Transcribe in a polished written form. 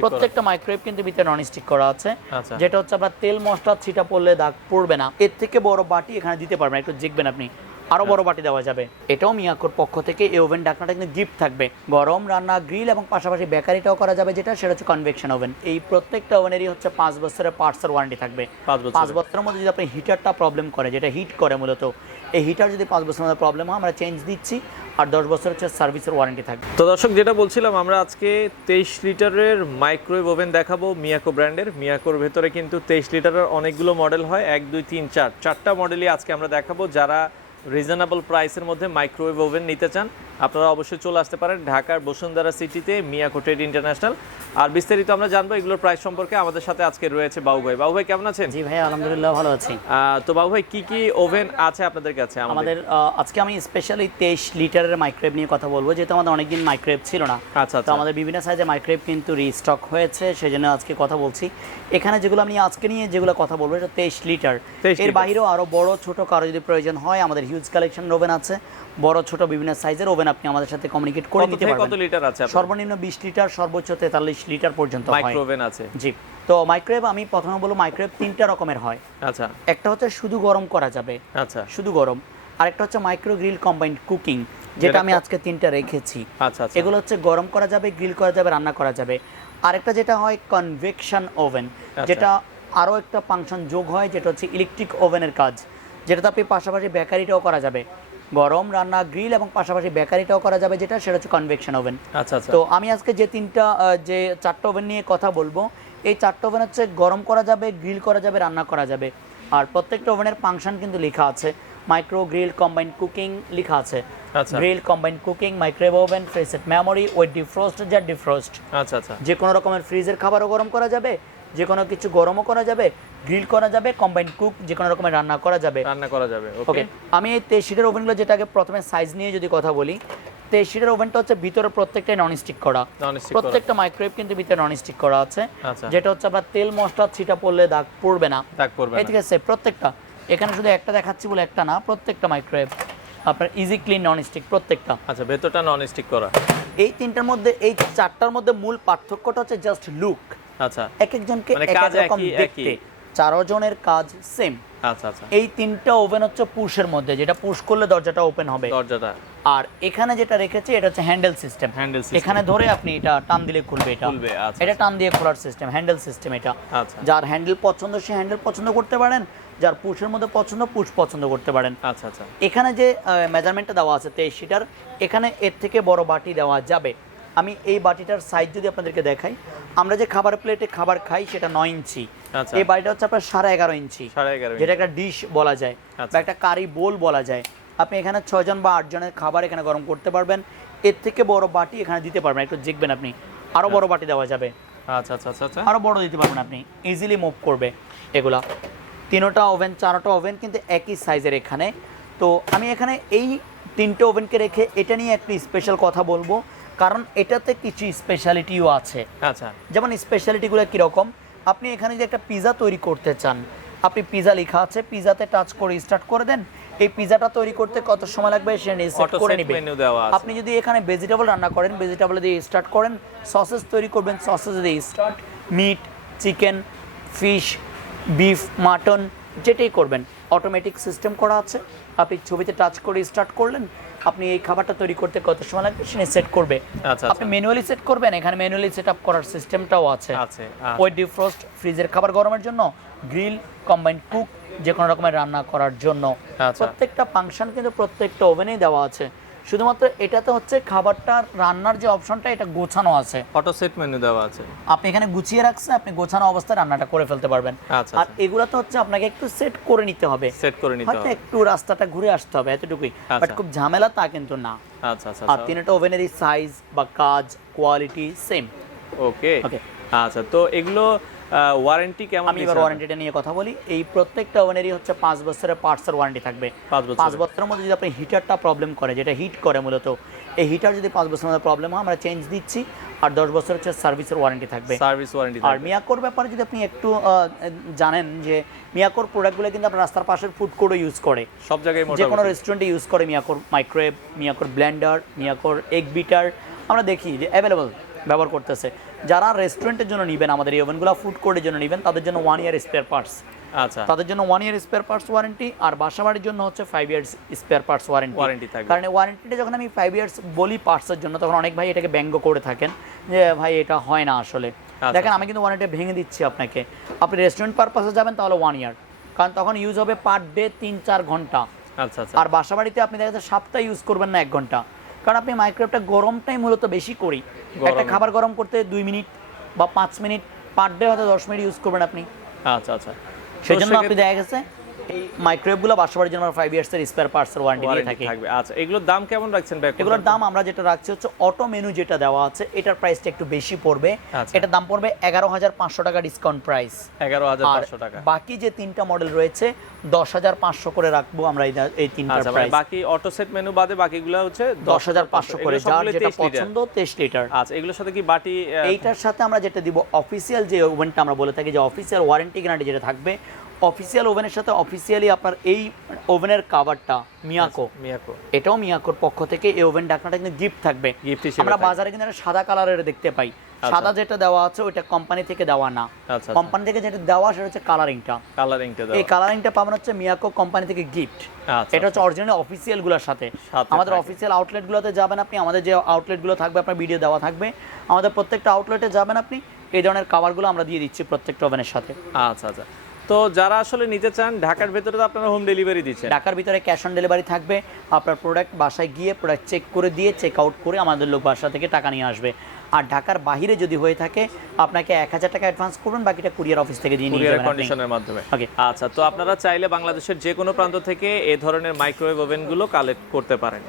প্রত্যেকটা মাইক্রোওয়েভ কিন্তু ভিতরে নন স্টিক করা আছে, যেটা হচ্ছে আপনার তেল মশলা ছিটা পড়লে দাগ পড়বে না। এর থেকে বড় বাটি এখানে দিতে পারবেন, একটু দেখবেন আপনি আরো বড় বাটি দেওয়া যাবে। এটাও মিয়াকোর পক্ষ থেকে এই ওভেন ঢাকনাটা কিন্তু গিফট থাকবে। গরম রান্না, গ্রিল এবং পাশাপাশি বেকারিটাও করা যাবে, যেটা সেটা হচ্ছে কনভেকশন ওভেন। এই প্রত্যেকটা ওভেনেরই হচ্ছে 5 বছরের পার্টসের ওয়ারেন্টি থাকবে। 5 বছরের মধ্যে যদি আপনি হিটারটা প্রবলেম করে, যেটা হিট করে মূলত, এই হিটার যদি 5 বছরের মধ্যে প্রবলেম হয় আমরা চেঞ্জ দিচ্ছি, আর 10 বছর হচ্ছে সার্ভিসের ওয়ারেন্টি থাকবে। তো দর্শক, যেটা বলছিলাম, আমরা আজকে 23 লিটারের মাইক্রোওয়েভ ওভেন দেখাবো মিয়াকো ব্র্যান্ডের। মিয়াকোর ভেতরে কিন্তু 23 লিটারের অনেকগুলো মডেল হয়, 1 2 3 4 চারটা মডেলই আজকে আমরা দেখাবো। যারা রিজনেবল প্রাইসের মধ্যে মাইক্রোওয়েভ ওভেন নিতে চান আপনারা অবশ্যই চলে আসতে পারেন ঢাকার বসুন্ধরা সিটিতে মিয়াকো ট্রেড ইন্টারন্যাশনাল। আর বিস্তারিত আমরা জানবো এগুলোর প্রাইস সম্পর্কে। আমাদের সাথে আজকে রয়েছে বাবু ভাই। বাবু ভাই কেমন আছেন? জি ভাই, আলহামদুলিল্লাহ ভালো আছি। তো বাবু ভাই, কি কি ওভেন আছে আপনাদের কাছে? আমাদের আজকে আমি স্পেশালি 23 লিটারের মাইক্রোওয়েভ নিয়ে কথা বলবো, যেহেতু আমাদের অনেকদিন মাইক্রোওয়েভ ছিল না। আচ্ছা, তো আমাদের বিভিন্ন সাইজের মাইক্রোওয়েভ কিন্তু রিস্টক হয়েছে, সেজন্য আজকে কথা বলছি। এখানে যেগুলো আমি আজকে নিয়ে যেগুলো কথা বলবো এটা 23 লিটার। এর বাইরেও আরো বড় ছোট কারো যদি প্রয়োজন হয়, আমাদের হিউজ কালেকশন ওভেন আছে, বড় ছোট বিভিন্ন সাইজের ওভেন আপনি আমাদের সাথে কমিউনিকেট করে নিতে পারবেন। কত লিটার আছে? সর্বনিম্ন 20 লিটার, সর্বোচ্চ 43 লিটার পর্যন্ত মাইক্রো ওভেন আছে। জি। তো মাইক্রোওয়েভ আমি প্রথমে বলবো, মাইক্রোওয়েভ 3টা রকমের হয়। আচ্ছা। একটা হচ্ছে শুধু গরম করা যাবে, আচ্ছা, শুধু গরম। আরেকটা হচ্ছে মাইক্রো গ্রিল কম্বাইন্ড কুকিং, যেটা আমি আজকে 3টা রেখেছি। আচ্ছা, এগুলো হচ্ছে গরম করা যাবে, গ্রিল করা যাবে, রান্না করা যাবে। আরেকটা যেটা হয় কনভেকশন ওভেন, যেটা আরো একটা ফাংশন যোগ হয়, যেটা হচ্ছে ইলেকট্রিক ওভেনের কাজ, যেটাতে আপনি পাশাপাশি বেকারিটাও করা যাবে। গরম রান্না, গ্রিল এবং পাশাপাশি বেকারিটাও করা যাবে, যেটা সেটা হচ্ছে কনভেকশন ওভেন। আচ্ছা। তো আমি আজকে যে 4টা ওভেন নিয়ে কথা বলবো, এই 4টা ওভেন হচ্ছে গরম করা যাবে, গ্রিল করা যাবে, রান্না করা যাবে। আর প্রত্যেকটা ওভেনের ফাংশন কিন্তু লেখা আছে, মাইক্রো গ্রিল কম্বাইন্ড কুকিং লেখা আছে। Grill combined cooking, microwave oven, preset memory, with defrost, jet defrost. আচ্ছা। যে কোনো রকমের ফ্রিজের খাবারও গরম করা যাবে, যে কোনো কিছু গরমও করা যাবে, গ্রিল করা যাবে, কম্বাইন্ড কুক, যে কোনো রকমের রান্না করা যাবে। ওকে, আমি এই 23 লিটার ওভেনগুলো, যেটাকে প্রথমে সাইজ নিয়ে যদি কথা বলি, 23 লিটার ওভেনটা হচ্ছে ভিতরে প্রত্যেকটাই নন স্টিক করা। প্রত্যেকটা মাইক্রোওয়েভ কিন্তু ভিতরে নন স্টিক করা আছে, যেটা হচ্ছে আপনার তেল মশলা ছিটা পড়লে দাগ পড়বে না। এই ঠিক আছে, প্রত্যেকটা। এখানে শুধু একটা দেখাচ্ছি বলে একটা না, প্রত্যেকটা মাইক্রোওয়েভ আপনার ইজি ক্লিন নন স্টিক প্রত্যেকটা। আচ্ছা, ভেতরটা নন স্টিক করা। এই 3টার মধ্যে, এই 4টার মধ্যে মূল পার্থক্যটা হচ্ছে জাস্ট লুক। আচ্ছা, এক একজনকে এক এক রকম দেখতে, 4 জনের কাজ সেম। আচ্ছা। এই 3টা ওভেন হচ্ছে পুশের মধ্যে, যেটা পুশ করলে দরজাটা ওপেন হবে। আর এখানে যেটা রেখেছি এটা হচ্ছে হ্যান্ডেল সিস্টেম। এখানে ধরে আপনি এটা টান দিলে খুলবে। এটা টান দিয়ে খোলার সিস্টেম, হ্যান্ডেল সিস্টেম এটা। যার হ্যান্ডেল পছন্দ সে হ্যান্ডেল পছন্দ করতে পারেন, যার পুশের মধ্যে পছন্দ পুশ পছন্দ করতে পারেন। আচ্ছা। এখানে যে মেজারমেন্টটা দেওয়া আছে 23 লিটার, এখানে এর থেকে বড় বাটি দেওয়া যাবে। আমি এই বাটিটার সাইজ যদি আপনাদেরকে দেখাই, আমরা যে খাবার প্লেটে খাবার খাই সেটা 9 ইঞ্চি। এই বাটিটা হচ্ছে আপনার 11.5 ইঞ্চি, যেটা একটা ডিশ বলা যায় বা একটা কারি বোল বলা যায়। আপনি এখানে 6 জন বা 8 জনের খাবার এখানে গরম করতে পারবেন। এর থেকে বড় বাটি এখানে দিতে পারবেন, একটু দেখবেন আপনি আরো বড় বাটি দেওয়া যাবে। আচ্ছা, আরো বড় দিতে পারবেন আপনি, ইজিলি মুভ করবে এগুলা। 3টা ওভেন, 4টা ওভেন কিন্তু একই সাইজের এখানে। তো আমি এখানে এই 3টে ওভেনকে রেখে এটা নিয়ে একটি স্পেশাল কথা বলবো, কারণ এটাতে কিছু স্পেশালিটিও আছে। আচ্ছা, যেমন স্পেশালিটিগুলো কীরকম, আপনি এখানে যে একটা পিজা তৈরি করতে চান, আপনি পিজা লেখা আছে, পিজাতে টাচ করে স্টার্ট করে দেন। এই পিজাটা তৈরি করতে কত সময় লাগবে সে সেট করে নেবে। আপনি যদি এখানে ভেজিটেবল রান্না করেন, ভেজিটেবল দিয়ে স্টার্ট করেন, সসেস তৈরি করবেন, সসেস দিয়ে start, meat, chicken, fish, beef, mutton, যেটাই করবেন অটোমেটিক সিস্টেম করা আছে। আপনি ছবিতে টাচ করে স্টার্ট করলেন, আপনি এই খাবারটা তৈরি করতে কত সময় লাগবে সে সেট করবে। আপনি ম্যানুয়ালি সেট করবেন, এখানে ম্যানুয়ালি সেট আপ করার সিস্টেমটাও আছে। উইথ ডিফ্রস্ট, ফ্রিজের খাবার গরমের জন্য, গ্রিল, কম্বাইন্ড কুক, যে কোনো রকমের রান্না করার জন্য। প্রত্যেকটা ফাংশন কিন্তু প্রত্যেকটা ওভেনেই দেওয়া আছে। শুধুমাত্র এটাতে হচ্ছে খাবারটা রান্নার যে অপশনটা এটা গোছানো আছে, অটো সেট মেনু দেওয়া আছে। আপনি এখানে গুছিয়ে রাখছেন, আপনি গোছানো অবস্থায় রান্নাটা করে ফেলতে পারবেন। আর এগুলো তো হচ্ছে আপনাকে একটু সেট করে নিতে হবে, হয়তো একটু রাস্তাটা ঘুরে আসতে হবে, এতটুকুই। বাট খুব ঝামেলা তা কিন্তু না। আর 3টা ওভেনেরই সাইজ বা কাজ, কোয়ালিটি সেম। ওকে। আচ্ছা, তো এগুলো ওয়ারেন্টি কেমন? আমি এবার ওয়ারেন্টিটা নিয়ে কথা বলি। এই প্রত্যেকটা ওভেনেরই হচ্ছে 5 বছরের পার্টসের ওয়ারেন্টি থাকবে। 5 বছরের মধ্যে যদি আপনি হিটারটা প্রবলেম করে, যেটা হিট করে মূলত, এই হিটার যদি 5 বছরের মধ্যে প্রবলেম হয় আমরা চেঞ্জ দিচ্ছি, আর 10 বছর হচ্ছে সার্ভিসের ওয়ারেন্টি থাকবে। আর মিয়াকোর ব্যাপারে যদি আপনি একটু জানেন, যে মিয়াকোর প্রোডাক্টগুলো কিন্তু আপনার রাস্তার পাশের ফুড কোর্টও ইউজ করে, সব জায়গায় যে কোনো রেস্টুরেন্টে ইউজ করে। মিয়াকোর মাইক্রোওয়েভ, মিয়াকোর ব্লেন্ডার, মিয়াকোর এগ বিটার আমরা দেখি যে অ্যাভেলেবল ব্যবহার করতেছে। যারা রেস্টুরেন্টের জন্য নেবেন, আমাদের এই ওভেনগুলো ফুড কোর্টের জন্য নেবেন, তাদের জন্য 1 ইয়ার স্পেয়ার পার্টস। আচ্ছা, তাদের জন্য 1 ইয়ার স্পেয়ার পার্টস ওয়ারেন্টি, আর বাসাবাড়ির জন্য হচ্ছে 5 ইয়ার্স স্পেয়ার পার্টস ওয়ারেন্টি থাকবে। কারণ ওয়ারেন্টিটা যখন আমি 5 ইয়ার্স বলি পার্টসের জন্য, তখন অনেক ভাই এটাকে ব্যঙ্গ করে থাকেন যে ভাই এটা হয় না আসলে। দেখেন আমি কিন্তু ওয়ারেন্টি ভেঙে দিচ্ছি আপনাকে। আপনি রেস্টুরেন্ট পারপাসে যাবেন তাহলে 1 ইয়ার, কারণ তখন ইউজ হবে পার ডে 3-4 ঘন্টা। আচ্ছা আচ্ছা। আর বাসাবাড়িতে আপনি দেখা যাচ্ছে সপ্তাহে ইউজ করবেন না 1 ঘন্টা, কারণ আপনি মাইক্রোওয়েভটা গরমটাই মূলত বেশি করি। একটা খাবার গরম করতে 2 মিনিট বা 5 মিনিট, পার ডে হয়তো 10 মিনিট ইউজ করবেন আপনি। আচ্ছা আচ্ছা। সেই জন্য আপনি দেখা গেছে এই মাইক্রোওয়েভগুলো বাসাবাড়ির জন্য 5 ইয়ার্সের স্পেয়ার পার্টসের ওয়ারেন্টি দিয়ে থাকে। আচ্ছা, এগুলোর দাম কেমন রাখছেন ভাই? এগুলোর দাম আমরা যেটা রাখছি হচ্ছে অটো মেনু যেটা দেওয়া আছে, এটার প্রাইসটা একটু বেশি পড়বে। এটার দাম পড়বে 11,500 টাকা ডিসকাউন্ট প্রাইস। 11,500 টাকা। বাকি যে 3টা মডেল রয়েছে 10,500 করে রাখবো আমরা এই 3টার প্রাইস। বাকি অটো সেট মেনু বাদে বাকিগুলো হচ্ছে 10,500 করে, যার যেটা পছন্দ 23 লিটার। আচ্ছা, এগুলোর সাথে কি বাটি? এইটার সাথে আমরা যেটা দিব অফিসিয়াল যে ওভেনটা আমরা বলে থাকি যে অফিসিয়াল ওয়ারেন্টি গ্যারান্টি যেটা থাকবে, অফিসিয়াল ওভেনের সাথে অফিসিয়ালি আপনার এই ওভেনের কভারটা মিয়াকো, এটাও মিয়াকোর পক্ষ থেকে এই ওভেন ঢাকনাটা কিন্তু গিফট থাকবে। আমরা বাজারে কিন্তু একটা সাদা কালারের দেখতে পাই, সাদা যেটা দেওয়া আছে ওইটা কোম্পানি থেকে দেওয়া না। কোম্পানি থেকে যেটা দেওয়া সেটা হচ্ছে কালারিংটা। এই কালারিংটা পাবেন হচ্ছে মিয়াকো কোম্পানি থেকে গিফট। এটা হচ্ছে অরিজিনাল অফিসিয়াল গুলোর সাথে। আমাদের অফিসিয়াল আউটলেট গুলোতে যাবেন আপনি, আমাদের যে আউটলেট গুলো থাকবে আপনার ভিডিও দেওয়া থাকবে, আমাদের প্রত্যেকটা আউটলেটে যাবেন আপনি, এই ধরনের কভারগুলো আমরা দিয়ে দিচ্ছি প্রত্যেকটা ওভেনের সাথে। আচ্ছা আচ্ছা। তো যারা আসলে নিতে চান, ঢাকার ভেতরে তো আপনারা হোম ডেলিভারি দিচ্ছেন? ঢাকার ভিতরে ক্যাশ অন ডেলিভারি থাকবে। আপনার প্রোডাক্ট বাসায় গিয়ে প্রোডাক্ট চেক করে দিয়ে চেক আউট করে আমাদের লোক বাসা থেকে টাকা নিয়ে আসবে। আর ঢাকার বাইরে যদি হয়ে থাকে আপনাকে 1,000 টাকা অ্যাডভান্স করবেন, বাকিটা কুরিয়ার অফিস থেকে দিয়ে নিয়ে যাবেন কন্ডিশনের মাধ্যমে। আচ্ছা, তো আপনারা চাইলে বাংলাদেশের যে কোনো প্রান্ত থেকে এই ধরনের মাইক্রোওয়েভ ওভেনগুলো কালেক্ট করতে পারেন।